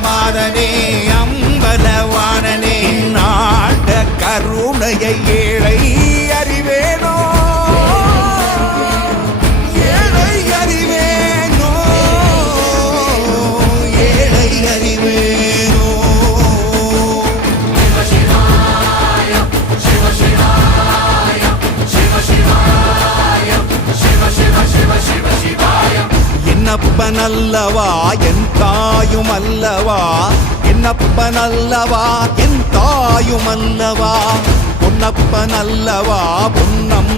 அங்கமாதனே அம்பலவானனே நாட கருணையை ஏழை அறிவேனோ ஏழை அறிவேனோ ஏழை அறிவேனோ என்னப்பனல்லவா என் தாயும் அல்லவா என்னப்பனல்லவா என் தாயும் அல்லவா பொன்னப்பனல்லவா பொன்னம்